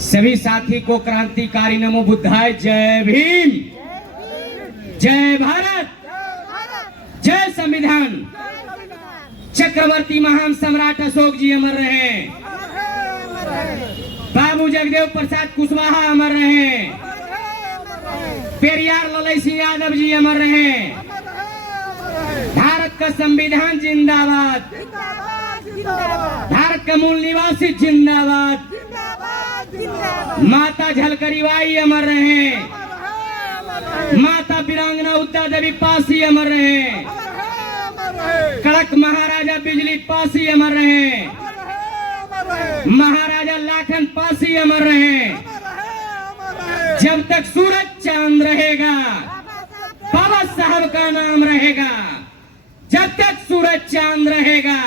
सभी साथी को क्रांतिकारी नमो बुद्धाय। जय भीम, जय भारत, जय संविधान। चक्रवर्ती महान सम्राट अशोक जी अमर रहे, बाबू जगदेव प्रसाद कुशवाहा अमर रहे, पेरियार ललई सिंह यादव जी अमर रहे। भारत का संविधान जिंदाबाद, भारत का मूल निवासी जिंदाबाद। माता झलकरी बाई अमर रहे, माता वीरांगना उद्दा देवी पासी अमर रहे, कड़क महाराजा बिजली पासी अमर रहे, महाराजा लाखन पासी अमर रहे। जब तक सूरज चांद रहेगा बाबा साहब का नाम रहेगा। जब तक सूरज चांद रहेगा।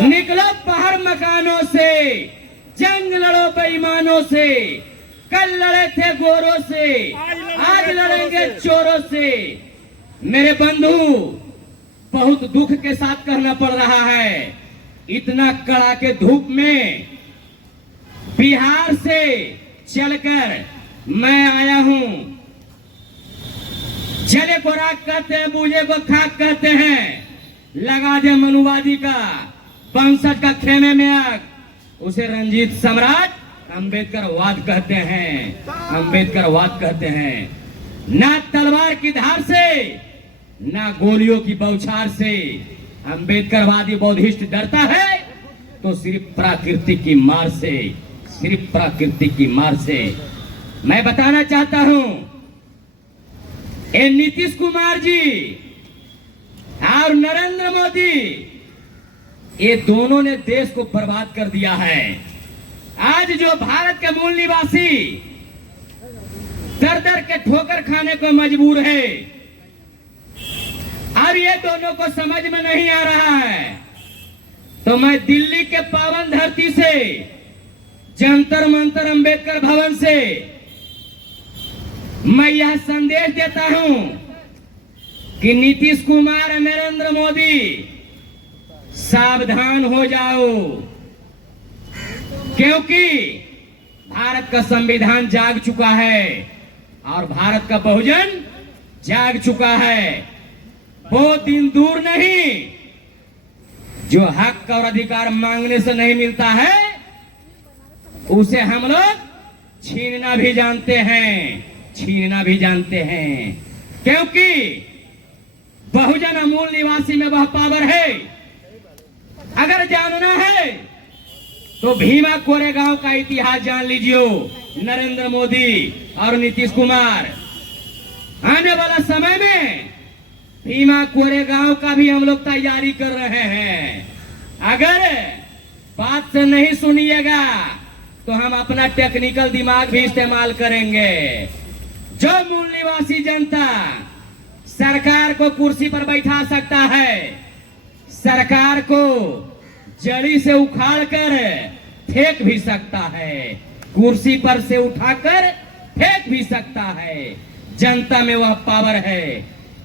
निकलो बाहर मकानों से, जंग लड़ो बेईमानों से। कल लड़े थे गोरों से, आज लड़ेंगे चोरों से। मेरे बंधु, बहुत दुख के साथ कहना पड़ रहा है, इतना कड़ाके धूप में बिहार से चलकर मैं आया हूं। जले को राख कहते हैं, बूझे को खाक कहते हैं। लगा दे मनुवादी का पंसठ का खेमे में आग, उसे रंजीत सम्राट अंबेडकर वाद कहते हैं। अंबेडकर वाद कहते हैं। ना तलवार की धार से, ना गोलियों की बौछार से अंबेडकरवादी बौद्धिस्ट डरता है, तो सिर्फ प्रकृति की मार से, सिर्फ प्रकृति की मार से। मैं बताना चाहता हूं, नीतीश कुमार जी और नरेंद्र मोदी, ये दोनों ने देश को बर्बाद कर दिया है। आज जो भारत के मूल निवासी दर दर के ठोकर खाने को मजबूर है, अब ये दोनों को समझ में नहीं आ रहा है, तो मैं दिल्ली के पावन धरती से, जंतर मंतर अंबेडकर भवन से मैं यह संदेश देता हूं कि नीतीश कुमार और नरेंद्र मोदी सावधान हो जाओ, क्योंकि भारत का संविधान जाग चुका है और भारत का बहुजन जाग चुका है। वो दिन दूर नहीं जो हक और अधिकार मांगने से नहीं मिलता है, उसे हम लोग छीनना भी जानते हैं, छीनना भी जानते हैं। क्योंकि बहुजन मूल निवासी में वह पावर है। अगर जानना है तो भीमा कोरेगांव का इतिहास जान लीजिए। नरेंद्र मोदी और नीतीश कुमार आने वाला समय में भीमा कोरेगांव का भी हम लोग तैयारी कर रहे हैं। अगर बात से नहीं सुनिएगा तो हम अपना टेक्निकल दिमाग भी इस्तेमाल करेंगे। जो मूल निवासी जनता सरकार को कुर्सी पर बैठा सकता है, सरकार को जड़ी से उखाड़कर फेंक भी सकता है, कुर्सी पर से उठाकर फेंक भी सकता है। जनता में वह पावर है,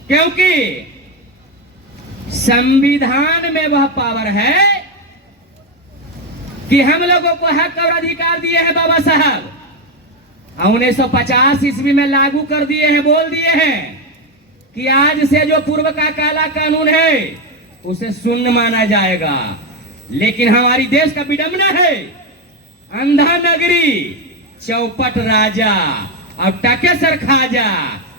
क्योंकि संविधान में वह पावर है कि हम लोगों को हक और अधिकार दिए हैं बाबा साहब। 1950 ईस्वी में लागू कर दिए हैं, बोल दिए हैं कि आज से जो पूर्व का काला कानून है उसे शून्य माना जाएगा। लेकिन हमारी देश का विडंबना है, अंधा नगरी, चौपट राजा, अब टके सर खाजा,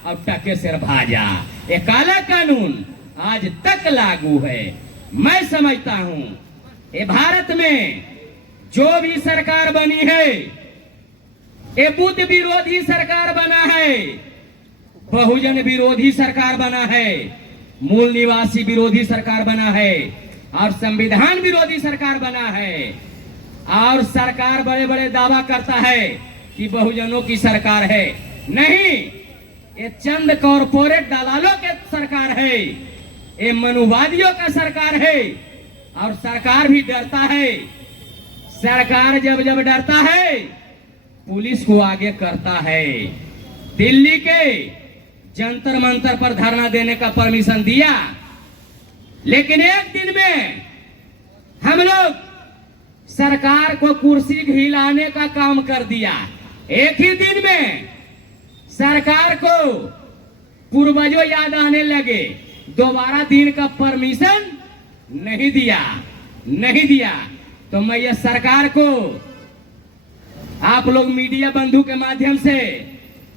अब टके सर भाजा। ये काला कानून आज तक लागू है। मैं समझता हूं ये भारत में जो भी सरकार बनी है, ये बुद्ध विरोधी सरकार बना है, बहुजन विरोधी सरकार बना है, मूल निवासी विरोधी सरकार बना है और संविधान विरोधी सरकार बना है। और सरकार बड़े बड़े दावा करता है कि बहुजनों की सरकार है। नहीं, ये चंद कॉरपोरेट दलालों की सरकार है, ये मनुवादियों का सरकार है। और सरकार भी डरता है। सरकार जब जब डरता है, पुलिस को आगे करता है। दिल्ली के जंतर मंतर पर धरना देने का परमिशन दिया, लेकिन एक दिन में हम लोग सरकार को कुर्सी हिलाने का काम कर दिया। एक ही दिन में सरकार को पूर्वजों याद आने लगे, दोबारा दिन का परमिशन नहीं दिया। तो मैं यह सरकार को, आप लोग मीडिया बंधु के माध्यम से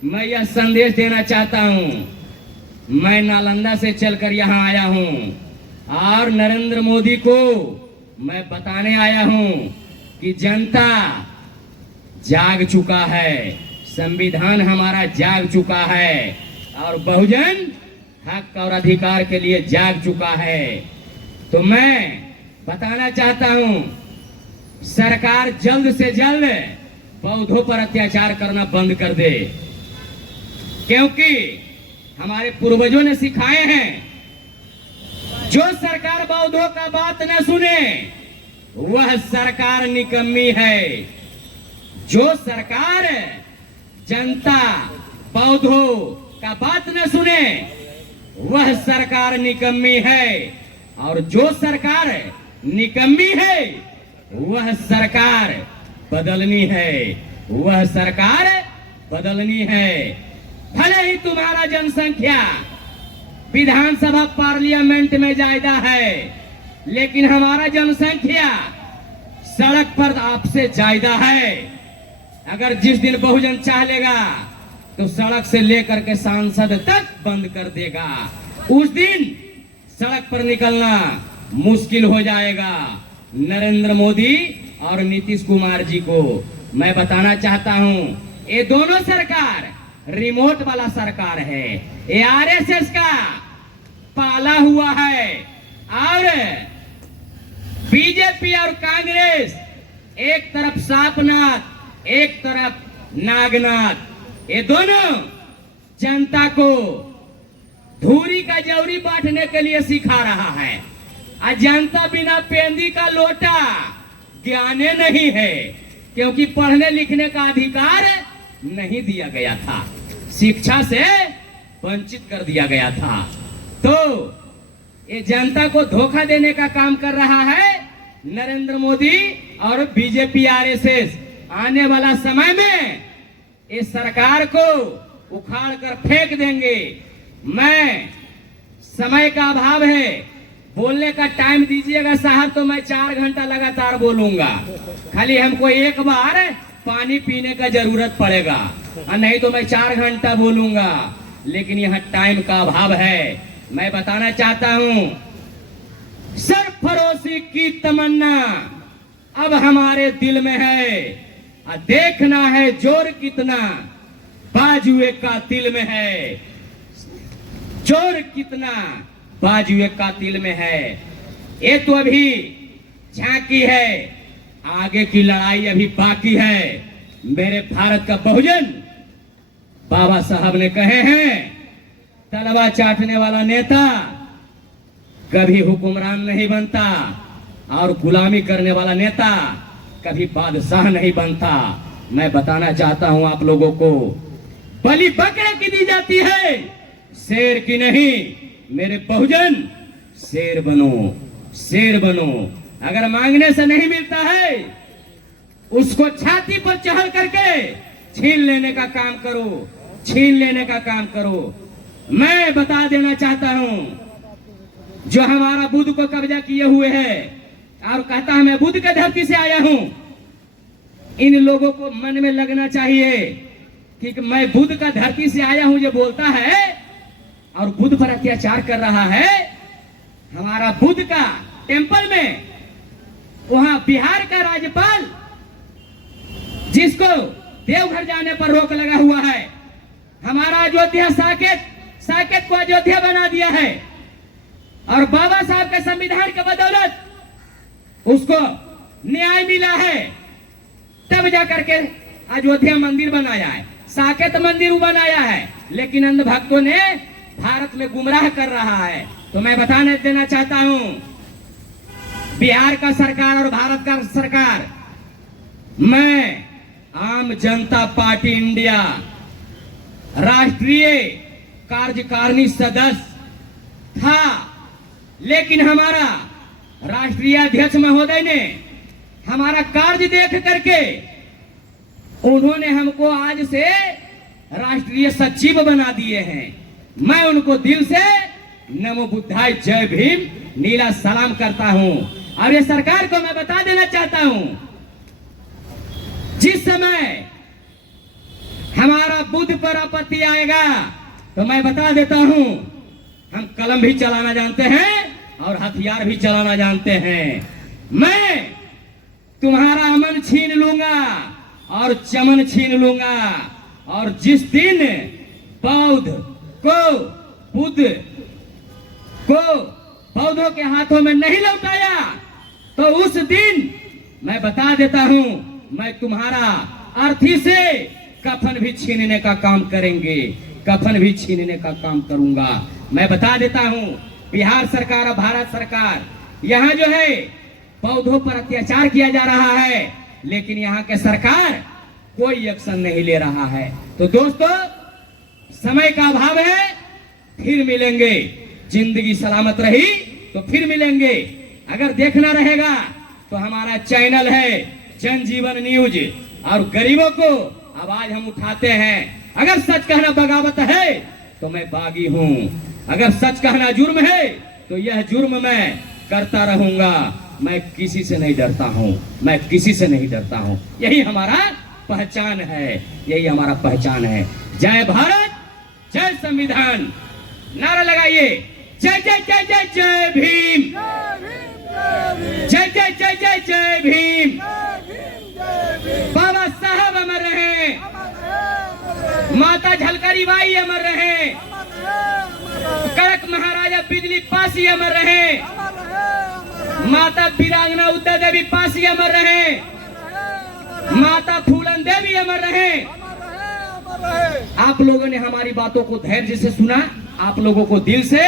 मैं यह संदेश देना चाहता हूं। मैं नालंदा से चलकर यहां आया हूं और नरेंद्र मोदी को मैं बताने आया हूं कि जनता जाग चुका है, संविधान हमारा जाग चुका है और बहुजन हक और अधिकार के लिए जाग चुका है। तो मैं बताना चाहता हूं, सरकार जल्द से जल्द बौद्धों पर अत्याचार करना बंद कर दे, क्योंकि हमारे पूर्वजों ने सिखाए हैं, जो सरकार बौद्धों का बात न सुने वह सरकार निकम्मी है। जो सरकार जनता बौद्धों का बात न सुने वह सरकार निकम्मी है, और जो सरकार निकम्मी है वह सरकार बदलनी है। भले ही तुम्हारा जनसंख्या विधानसभा पार्लियामेंट में ज्यादा है, लेकिन हमारा जनसंख्या सड़क पर आपसे ज्यादा है। अगर जिस दिन बहुजन चाह लेगा तो सड़क से लेकर के सांसद तक बंद कर देगा। उस दिन सड़क पर निकलना मुश्किल हो जाएगा। नरेंद्र मोदी और नीतीश कुमार जी को मैं बताना चाहता हूं, ये दोनों सरकार रिमोट वाला सरकार है, ये आरएसएस का पाला हुआ है, और बीजेपी और कांग्रेस एक तरफ सांपनाथ एक तरफ नागनाथ, ये दोनों जनता को धूरी का जौरी बांटने के लिए सिखा रहा है। आज जनता बिना पेंदी का लोटा ज्ञाने नहीं है, क्योंकि पढ़ने लिखने का अधिकार नहीं दिया गया था, शिक्षा से वंचित कर दिया गया था। तो ये जनता को धोखा देने का काम कर रहा है नरेंद्र मोदी और बीजेपी आरएसएस। आने वाला समय में इस सरकार को उखाड़ कर फेंक देंगे। मैं, समय का अभाव है, बोलने का टाइम दीजिएगा साहब, तो मैं 4 घंटा लगातार बोलूंगा। खाली हमको एक बार पानी पीने का जरूरत पड़ेगा, और नहीं तो मैं 4 घंटा बोलूंगा, लेकिन यहाँ टाइम का अभाव है। मैं बताना चाहता हूँ, सरफरोशी की तमन्ना अब हमारे दिल में है, और देखना है जोर कितना बाजुए का तिल में है। जोर कितना बाजुए का तिल में है। ये तो अभी झांकी है, आगे की लड़ाई अभी बाकी है। मेरे भारत का बहुजन, बाबा साहब ने कहे हैं, तलवा चाटने वाला नेता कभी हुक्मरान नहीं बनता, और गुलामी करने वाला नेता कभी बादशाह नहीं बनता। मैं बताना चाहता हूं आप लोगों को, बलि बकरे की दी जाती है, शेर की नहीं। मेरे बहुजन शेर बनो। अगर मांगने से नहीं मिलता है, उसको छाती पर चढ़ करके छीन लेने का काम करो। मैं बता देना चाहता हूं, जो हमारा बुद्ध को कब्जा किए हुए है और कहता है मैं बुद्ध के धरती से आया हूं, इन लोगों को मन में लगना चाहिए कि मैं बुद्ध का धरती से आया हूं, जो बोलता है और बुद्ध पर अत्याचार कर रहा है। हमारा बुद्ध का टेंपल में, वहां बिहार का राज्यपाल, जिसको देवघर जाने पर रोक लगा हुआ है, हमारा अयोध्या साकेत को अयोध्या बना दिया है, और बाबा साहब के संविधान के बदौलत उसको न्याय मिला है, तब जाकर के अयोध्या मंदिर बनाया है, साकेत मंदिर बनाया है। लेकिन अंध भक्तों ने भारत में गुमराह कर रहा है। तो मैं बताने देना चाहता हूं, बिहार का सरकार और भारत का सरकार, मैं आम जनता पार्टी इंडिया राष्ट्रीय कार्यकारिणी सदस्य था, लेकिन हमारा राष्ट्रीय अध्यक्ष महोदय ने हमारा कार्य देख करके उन्होंने हमको आज से राष्ट्रीय सचिव बना दिए हैं। मैं उनको दिल से नमो बुद्धाय जय भीम नीला सलाम करता हूं। और ये सरकार को मैं बता देना चाहता हूं, जिस समय हमारा बुद्ध पर आपत्ति आएगा तो मैं बता देता हूं, हम कलम भी चलाना जानते हैं और हथियार भी चलाना जानते हैं। मैं तुम्हारा अमन छीन लूंगा और चमन छीन लूंगा। और जिस दिन बौद्ध को बुद्ध को बौद्धों के हाथों में नहीं लौटाया तो उस दिन मैं बता देता हूं, मैं तुम्हारा अर्थी से कफन भी छीनने का काम करेंगे, कफन भी छीनने का काम करूंगा। मैं बता देता हूं, बिहार सरकार और भारत सरकार यहाँ जो है बौद्धों पर अत्याचार किया जा रहा है, लेकिन यहाँ के सरकार कोई एक्शन नहीं ले रहा है। तो दोस्तों, समय का अभाव है, फिर मिलेंगे। जिंदगी सलामत रही तो फिर मिलेंगे। अगर देखना रहेगा तो हमारा चैनल है जनजीवन न्यूज, और गरीबों को आवाज हम उठाते हैं। अगर सच कहना बगावत है तो मैं बागी हूं, अगर सच कहना जुर्म है तो यह जुर्म मैं करता रहूंगा। मैं किसी से नहीं डरता हूं, मैं किसी से नहीं डरता हूं। यही हमारा पहचान है, यही हमारा पहचान है। जय भारत, जय संविधान। नारा लगाइए, जय जय जय जय जय भीम, जय जय जय जय जय भीम। बाबा साहब अमर रहे, माता झलकारी बाई अमर रहे, कड़क महाराजा बिजली पासी अमर रहे, माता वीरांगना उद्दा देवी पासी अमर रहे, माता फूलन देवी अमर रहे। आप लोगों ने हमारी बातों को धैर्य से सुना। आप लोगों को दिल से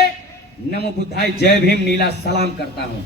नमो बुद्धाय जय भीम नीला सलाम करता हूं।